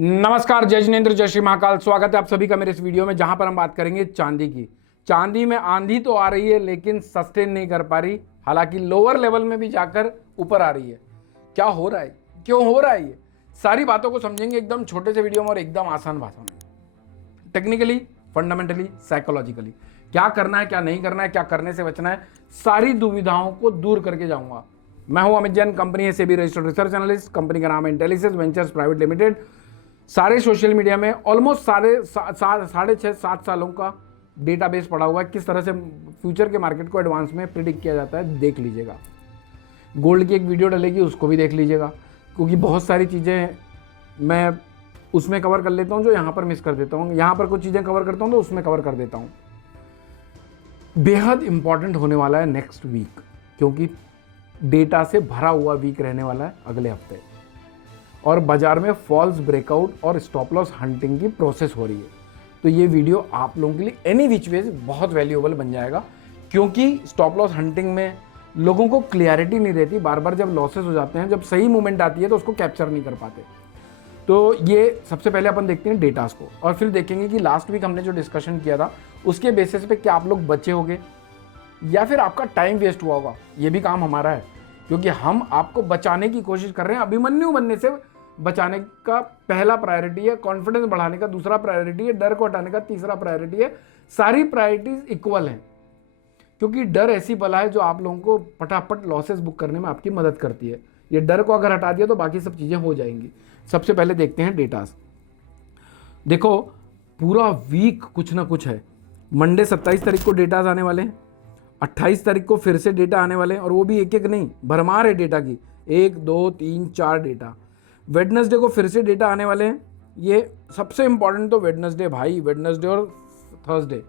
नमस्कार, जय जिनेंद्र, जय श्री महाकाल। स्वागत है आप सभी का मेरे इस वीडियो में, जहां पर हम बात करेंगे चांदी की। चांदी में आंधी तो आ रही है लेकिन सस्टेन नहीं कर पा रही, हालांकि लोअर लेवल में भी जाकर ऊपर आ रही है। क्या हो रहा है, क्यों हो रहा है, ये सारी बातों को समझेंगे एकदम छोटे से वीडियो में और एकदम आसान भाषा में, टेक्निकली, फंडामेंटली, साइकोलॉजिकली। क्या करना है, क्या नहीं करना है, क्या करने से बचना है, सारी दुविधाओं को दूर करके जाऊंगा। मैं हूं अमित जैन, कंपनी है SEBI registered research analyst, company का नाम है इंटेलिसेस वेंचर्स प्राइवेट लिमिटेड। सारे सोशल मीडिया में ऑलमोस्ट साढ़े 6-7 सालों का डेटाबेस पड़ा हुआ है, किस तरह से फ्यूचर के मार्केट को एडवांस में प्रिडिक्ट किया जाता है, देख लीजिएगा। गोल्ड की एक वीडियो डलेगी, उसको भी देख लीजिएगा, क्योंकि बहुत सारी चीज़ें मैं उसमें कवर कर लेता हूं जो यहाँ पर मिस कर देता हूँ, यहाँ पर कुछ चीज़ें कवर करता हूँ तो उसमें कवर कर देता हूँ। बेहद इंपॉर्टेंट होने वाला है नेक्स्ट वीक, क्योंकि डेटा से भरा हुआ वीक रहने वाला है अगले हफ्ते, और बाजार में फॉल्स ब्रेकआउट और स्टॉप लॉस हंटिंग की प्रोसेस हो रही है। तो ये वीडियो आप लोगों के लिए एनी विच वेज बहुत वैल्यूएबल बन जाएगा, क्योंकि स्टॉप लॉस हंटिंग में लोगों को क्लियरिटी नहीं रहती। बार बार जब लॉसेस हो जाते हैं, जब सही मूवमेंट आती है तो उसको कैप्चर नहीं कर पाते। तो ये सबसे पहले अपन देखते हैं डेटास को, और फिर देखेंगे कि लास्ट वीक हमने जो डिस्कशन किया था उसके बेसिस पे क्या आप लोग बचे होगे या फिर आपका टाइम वेस्ट हुआ होगा। ये भी काम हमारा है, क्योंकि हम आपको बचाने की कोशिश कर रहे हैं। अभिमन्यु बनने से बचाने का पहला प्रायोरिटी है, कॉन्फिडेंस बढ़ाने का दूसरा प्रायोरिटी है, डर को हटाने का तीसरा प्रायोरिटी है। सारी प्रायोरिटीज इक्वल हैं, क्योंकि डर ऐसी बला है जो आप लोगों को फटाफट लॉसेस बुक करने में आपकी मदद करती है। ये डर को अगर हटा दिया तो बाकी सब चीजें हो जाएंगी। सबसे पहले देखते हैं डेटास। देखो, पूरा वीक कुछ ना कुछ है। मंडे 27 तारीख को डेटास आने वाले हैं, 28 तारीख को फिर से डेटा आने वाले हैं, और वो भी एक एक नहीं, भरमार है डेटा की, 1 2 3 4 डेटा। वेडनेसडे को फिर से डेटा आने वाले हैं। ये सबसे इंपॉर्टेंट तो वेडनेसडे भाई, वेडनेसडे और थर्सडे।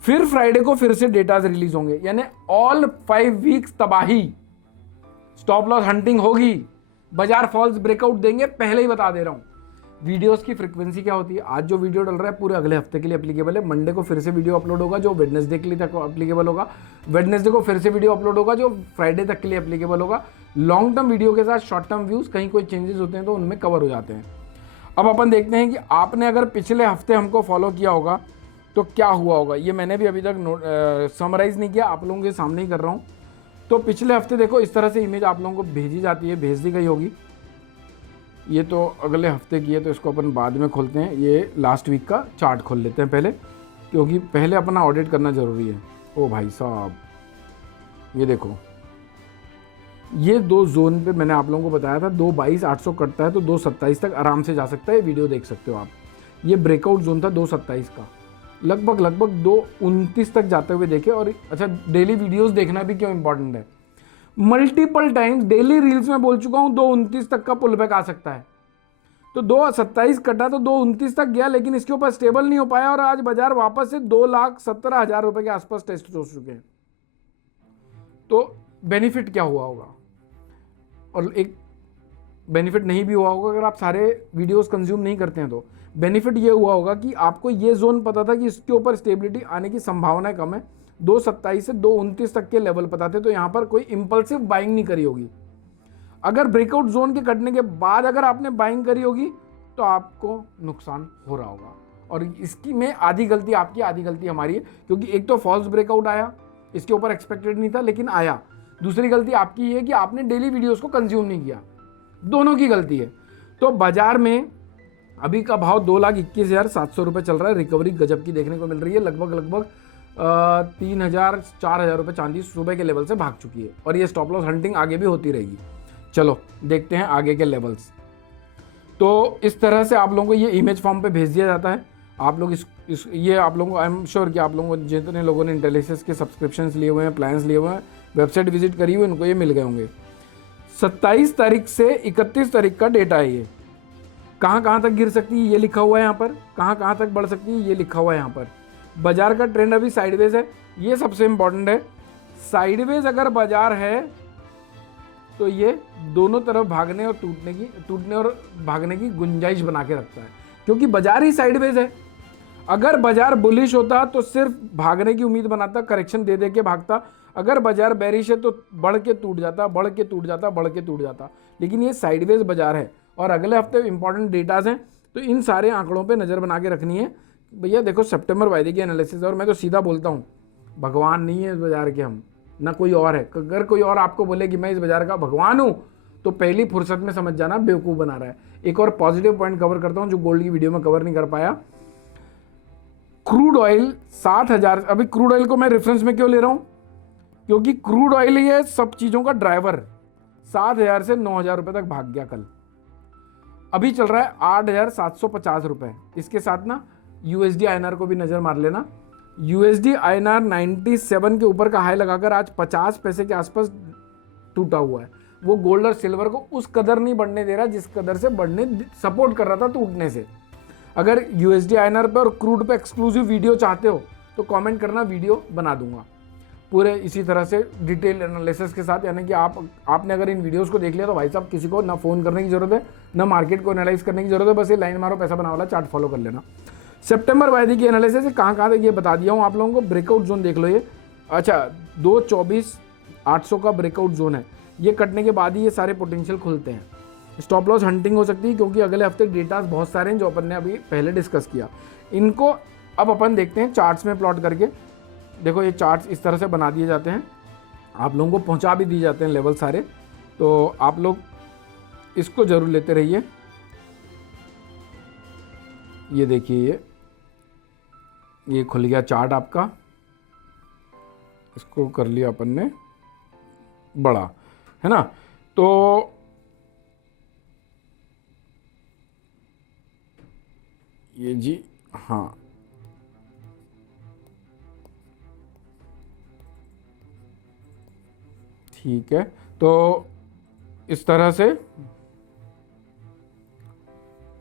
फिर फ्राइडे को फिर से डेटा रिलीज होंगे, यानी ऑल 5 वीक्स तबाही, स्टॉप लॉस हंटिंग होगी, बाजार फॉल्स ब्रेकआउट देंगे, पहले ही बता दे रहा हूं। वीडियोस की फ्रीक्वेंसी क्या होती है, आज जो वीडियो डल रहा है पूरे अगले हफ्ते के लिए एप्लीकेबल है। मंडे को फिर से वीडियो अपलोड होगा जो वेडनेसडे के लिए तक एप्लीकेबल होगा। वेडनेसडे को फिर से वीडियो अपलोड होगा जो फ्राइडे तक के लिए एप्लीकेबल होगा। लॉन्ग टर्म वीडियो के साथ शॉर्ट टर्म व्यूज कहीं कोई चेंजेस होते हैं तो उनमें कवर हो जाते हैं। अब अपन देखते हैं कि आपने अगर पिछले हफ्ते हमको फॉलो किया होगा तो क्या हुआ होगा। ये मैंने भी अभी तक समराइज नहीं किया, आप लोगों के सामने ही कर रहा हूँ। तो पिछले हफ्ते देखो, इस तरह से इमेज आप लोगों को भेजी जाती है, भेज दी गई होगी। ये तो अगले हफ्ते की है, तो इसको अपन बाद में खोलते हैं। ये लास्ट वीक का चार्ट खोल लेते हैं पहले, क्योंकि पहले अपना ऑडिट करना जरूरी है। ओ भाई साहब, ये देखो, ये 2 जोन पे मैंने आप लोगों को बताया था, 222,800 कटता है तो 227 तक आराम से जा सकता है। वीडियो देख सकते हो आप। ये ब्रेकआउट जोन था 227 का, लगभग 229 तक जाते हुए देखे। और अच्छा, डेली वीडियोस देखना भी क्यों इंपॉर्टेंट है, मल्टीपल टाइम्स डेली रील्स में बोल चुका हूं, 229 तक का पुल बैक आ सकता है। तो 227 कटा तो 229 तक गया, लेकिन इसके ऊपर स्टेबल नहीं हो पाया, और आज बाजार वापस से 2,17,000 रुपए के आसपास टेस्ट हो चुके हैं। तो बेनिफिट क्या हुआ होगा, और एक बेनिफिट नहीं भी हुआ होगा अगर आप सारे वीडियोस कंज्यूम नहीं करते हैं। तो बेनिफिट ये हुआ होगा कि आपको ये जोन पता था कि इसके ऊपर स्टेबिलिटी आने की संभावना कम है। 227 से 229 तक के लेवल पता थे, तो यहां पर कोई इंपल्सिव बाइंग नहीं करी होगी। अगर ब्रेकआउट जोन के कटने के बाद अगर आपने बाइंग करी होगी तो आपको नुकसान हो रहा होगा, और इसकी में आधी गलती आपकी, आधी गलती हमारी है। क्योंकि एक तो फॉल्स ब्रेकआउट आया, इसके ऊपर एक्सपेक्टेड नहीं था लेकिन आया। दूसरी गलती आपकी है कि आपने डेली वीडियोस को कंज्यूम नहीं किया, दोनों की गलती है। तो बाजार में अभी का भाव 2,21,700 रुपये चल रहा है। रिकवरी गजब की देखने को मिल रही है, लगभग 3,000-4,000 रुपये चांदी सुबह के लेवल से भाग चुकी है, और ये स्टॉप लॉस हंटिंग आगे भी होती रहेगी। चलो देखते हैं आगे के लेवल्स। तो इस तरह से आप लोगों को ये इमेज फॉर्म पे भेज दिया जाता है। आप लोग ये आप लोगों को, आई एम श्योर कि आप लोगों को, जितने लोगों ने इंटेलिसेस के सब्सक्रिप्शंस लिए हुए हैं, प्लान्स लिए हुए हैं, वेबसाइट विजिट करी हुई, उनको ये मिल गए होंगे। 27 तारीख से 31 तारीख का डेटा है। ये कहाँ तक गिर सकती है ये लिखा हुआ है यहाँ पर, कहाँ तक बढ़ सकती है ये लिखा हुआ है यहाँ पर। बाजार का ट्रेंड अभी साइडवेज है, ये सबसे इंपॉर्टेंट है। साइडवेज अगर बाजार है तो ये दोनों तरफ भागने और भागने की गुंजाइश बना के रखता है, क्योंकि बाजार ही साइडवेज है। अगर बाजार बुलिश होता तो सिर्फ भागने की उम्मीद बनाता, करेक्शन दे के भागता। अगर बाजार बेरिश है तो बढ़ के टूट जाता, बढ़ के टूट जाता, बढ़ के टूट जाता। लेकिन ये साइडवेज बाजार है, और अगले हफ्ते इंपॉर्टेंट डेटाज हैं, तो इन सारे आंकड़ों पे नज़र बना के रखनी है। भैया देखो सितंबर वायदे की एनालिसिस, और मैं तो सीधा बोलता हूँ भगवान नहीं है इस बाज़ार के, हम ना कोई और है। अगर कोई और आपको बोले कि मैं इस बाज़ार का भगवान हूँ तो पहली फुर्सत में समझ जाना बेवकूफ़ बना रहा है। एक और पॉजिटिव पॉइंट कवर करता हूँ जो गोल्ड की वीडियो में कवर नहीं कर पाया। क्रूड ऑयल 7,000, अभी क्रूड ऑयल को मैं रेफरेंस में क्यों ले रहा हूँ, क्योंकि क्रूड ऑयल ही है सब चीज़ों का ड्राइवर। 7,000 से 9,000 रुपये तक भाग गया कल, अभी चल रहा है 8,750 रुपये। इसके साथ ना यूएसडी आईएनआर को भी नज़र मार लेना। यूएसडी आईएनआर 97 के ऊपर का हाई लगाकर आज 50 पैसे के आसपास टूटा हुआ है। वो गोल्ड और सिल्वर को उस कदर नहीं बढ़ने दे रहा जिस कदर से बढ़ने सपोर्ट कर रहा था टूटने से। अगर यूएसडी आईएनआर पे और क्रूड पे एक्सक्लूसिव वीडियो चाहते हो तो कमेंट करना, वीडियो बना दूंगा पूरे इसी तरह से डिटेल एनालिसिस के साथ। यानी कि आपने अगर इन वीडियोस को देख लिया तो भाई साहब किसी को ना फ़ोन करने की ज़रूरत है ना मार्केट को एनालाइज करने की ज़रूरत है, बस ये लाइन मारो पैसा बना वाला चार्ट फॉलो कर लेना। सितंबर वायदे की एनालिसिस कहाँ तक ये बता दिया हूँ आप लोगों को। ब्रेकआउट जोन देख लो ये, अच्छा 224,800 का ब्रेकआउट जोन है, ये कटने के बाद ही ये सारे पोटेंशियल खुलते हैं। स्टॉप लॉस हंटिंग हो सकती है क्योंकि अगले हफ्ते डेटास बहुत सारे हैं जो अपन ने अभी पहले डिस्कस किया। इनको अब अपन देखते हैं चार्ट्स में प्लॉट करके। देखो ये चार्ट्स इस तरह से बना दिए जाते हैं, आप लोगों को पहुंचा भी दिए जाते हैं लेवल सारे, तो आप लोग इसको ज़रूर लेते रहिए। ये देखिए ये खुल गया चार्ट आपका, इसको कर लिया अपन ने बड़ा, है ना। तो ये जी हाँ, ठीक है। तो इस तरह से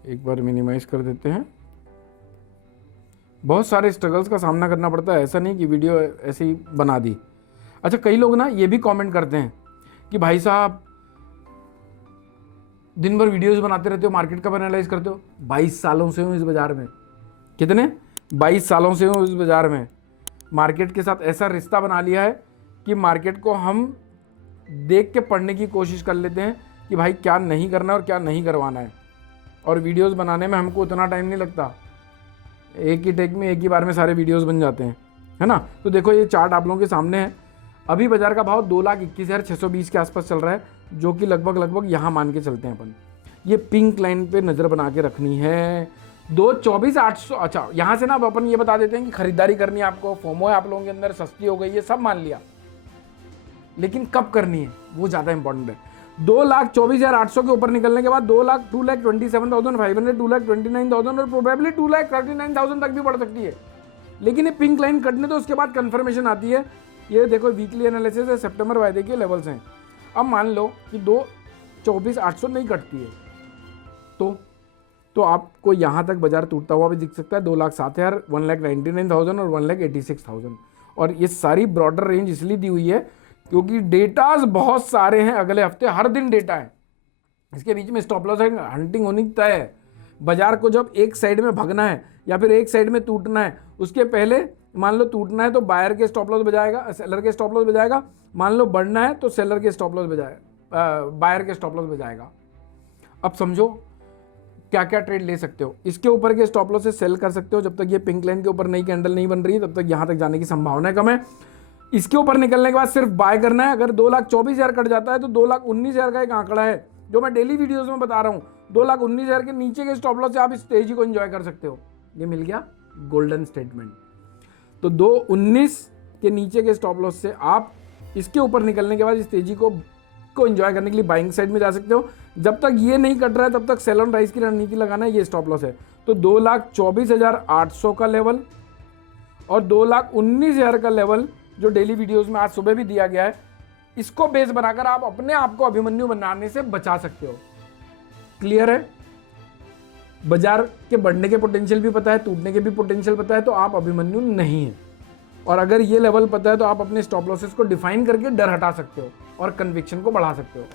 एक बार मिनिमाइज कर देते हैं। बहुत सारे स्ट्रगल्स का सामना करना पड़ता है, ऐसा नहीं कि वीडियो ऐसे ही बना दी। अच्छा कई लोग ना ये भी कमेंट करते हैं कि भाई साहब दिन भर वीडियोस बनाते रहते हो, मार्केट कब एनालाइज करते हो। 22 सालों से हूँ इस बाज़ार में। कितने? 22 सालों से हूँ इस बाज़ार में। मार्केट के साथ ऐसा रिश्ता बना लिया है कि मार्केट को हम देख के पढ़ने की कोशिश कर लेते हैं कि भाई क्या नहीं करना है और क्या नहीं करवाना है। और वीडियोस बनाने में हमको उतना टाइम नहीं लगता, एक ही टेक में एक ही बार में सारे वीडियोस बन जाते हैं, है ना। तो देखो ये चार्ट आप लोगों के सामने है। अभी बाजार का भाव 2,21,620 के आसपास चल रहा है, जो कि लगभग यहाँ मान के चलते हैं अपन। ये पिंक लाइन पे नज़र बना के रखनी है 224,800। अच्छा यहाँ से ना अब अपन ये बता देते हैं कि खरीदारी करनी है आपको, फोमो है आप लोगों के अंदर, सस्ती हो गई है, सब मान लिया, लेकिन कब करनी है वो ज़्यादा इंपॉर्टेंट है। 2,24,800 के ऊपर निकलने के बाद 2,27,500, 2,29,000 और प्रोबेबली 2,39,000 तक भी बढ़ सकती है। लेकिन ये पिंक लाइन कटने तो उसके बाद कंफर्मेशन आती है। ये देखो वीकली एनालिसिस है, सितंबर वायदे के लेवल्स हैं। अब मान लो कि 2,24,800 नहीं कटती है तो आपको यहाँ तक बाजार टूटता हुआ भी दिख सकता है। 2,07,000, 1,99,000 और 1,86,000। और ये सारी ब्रॉडर रेंज इसलिए दी हुई है क्योंकि डेटाज बहुत सारे हैं, अगले हफ्ते हर दिन डेटा है, इसके बीच में स्टॉप लॉस हंटिंग होनी तय है। बाजार को जब एक साइड में भगना है या फिर एक साइड में टूटना है, उसके पहले मान लो टूटना है तो बायर के स्टॉप लॉस बजाएगा, सेलर के स्टॉप लॉस बजाएगा। मान लो बढ़ना है तो सेलर के स्टॉप लॉस बजाएगा, बायर के स्टॉप लॉस बजाएगा। अब समझो क्या क्या ट्रेड ले सकते हो। इसके ऊपर के स्टॉप लॉस से सेल कर सकते हो, जब तक ये पिंक लाइन के ऊपर नई कैंडल नहीं बन रही है तब तक यहाँ तक जाने की संभावना कम है। इसके ऊपर निकलने के बाद सिर्फ बाय करना है। अगर 2,24,000 कट जाता है तो 2,19,000 का एक आंकड़ा है जो मैं डेली वीडियोस में बता रहा हूँ। 2,19,000 के नीचे के स्टॉप लॉस से आप इस तेजी को एंजॉय कर सकते हो। ये मिल गया गोल्डन स्टेटमेंट। तो 2,19 के नीचे के स्टॉप लॉस से आप इसके ऊपर निकलने के बाद इस तेजी को एंजॉय करने के लिए बाइंग साइड में जा सकते हो। जब तक ये नहीं कट रहा है तब तक सेल ऑन राइज की रणनीति लगाना है, ये स्टॉप लॉस है। तो 2,24,800 का लेवल और 2,19,000 का लेवल जो डेली वीडियोस में आज सुबह भी दिया गया है, इसको बेस बनाकर आप अपने आप को अभिमन्यु बनाने से बचा सकते हो। क्लियर है? बाजार के बढ़ने के पोटेंशियल भी पता है, टूटने के भी पोटेंशियल पता है, तो आप अभिमन्यु नहीं है। और अगर ये लेवल पता है तो आप अपने स्टॉप लॉसेस को डिफाइन करके डर हटा सकते हो और कन्विक्शन को बढ़ा सकते हो।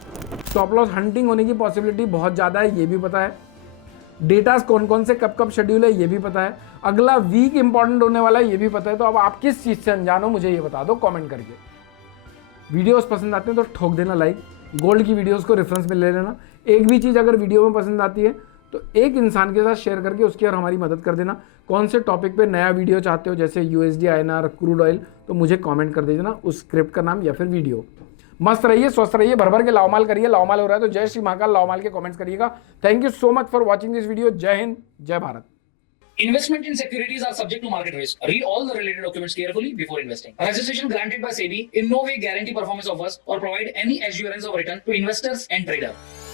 स्टॉप लॉस हंटिंग होने की पॉसिबिलिटी बहुत ज़्यादा है, ये भी पता है। डेटास कौन कौन से कब कब शेड्यूल है ये भी पता है। अगला वीक इंपॉर्टेंट होने वाला है ये भी पता है। तो अब आप किस चीज़ से अनजान हो मुझे ये बता दो कमेंट करके। वीडियोस पसंद आते हैं तो ठोक देना लाइक, गोल्ड की वीडियोस को रेफरेंस में ले लेना। एक भी चीज़ अगर वीडियो में पसंद आती है तो एक इंसान के साथ शेयर करके उसकी और हमारी मदद कर देना। कौन से टॉपिक पे नया वीडियो चाहते हो, जैसे यूएसडी, आईएनआर, क्रूड ऑयल, तो मुझे कमेंट कर देना उस स्क्रिप्ट का नाम या फिर वीडियो। मस्त रहिए, स्वस्थ रहिए, भर भर के लाओमाल करिए। लाओमाल हो रहा है तो जय श्री महाकाल लाओमाल के कमेंट्स करिएगा। Thank you so much for watching this video. जय हिंद, जय Bharat. Investment in securities are subject to market risk. Read all the related documents carefully before investing. Registration granted by SEBI in no way guarantee performance of us or provide any assurance of return to investors and traders.